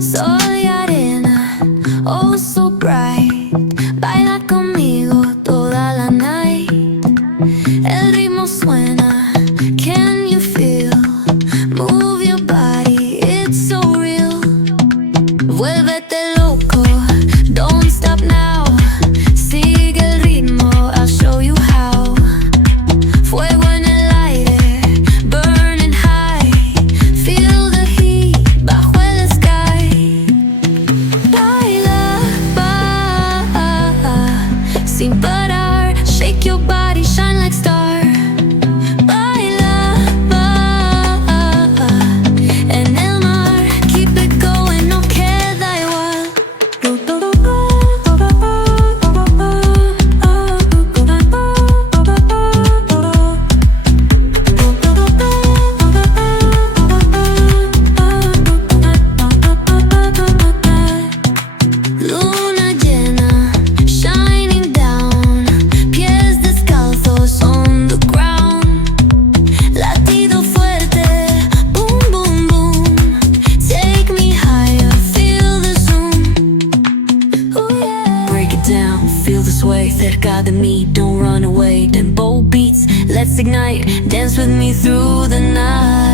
Soy arena, oh so bright. Baila conmigo toda la night. El ritmo suena, can you feel? Move your body, it's so real. Vuélvete loco, don't stop now. Sigue el ritmo, I'll show you how. Fuego en el aire, burning high. Feel the heat bajo el sky. Baila, sin parar. Shake your body, shine like star. Baila, en el mar. Keep it going, no queda igual. Luna llena, shining down. Pies descalzos on the ground. Latido fuerte, boom, boom, boom. Take me higher, feel the zoom. Ooh, yeah. Break it down, feel the sway. Cerca de mí, don't run away. Tempo beats, let's ignite. Dance with me through the night.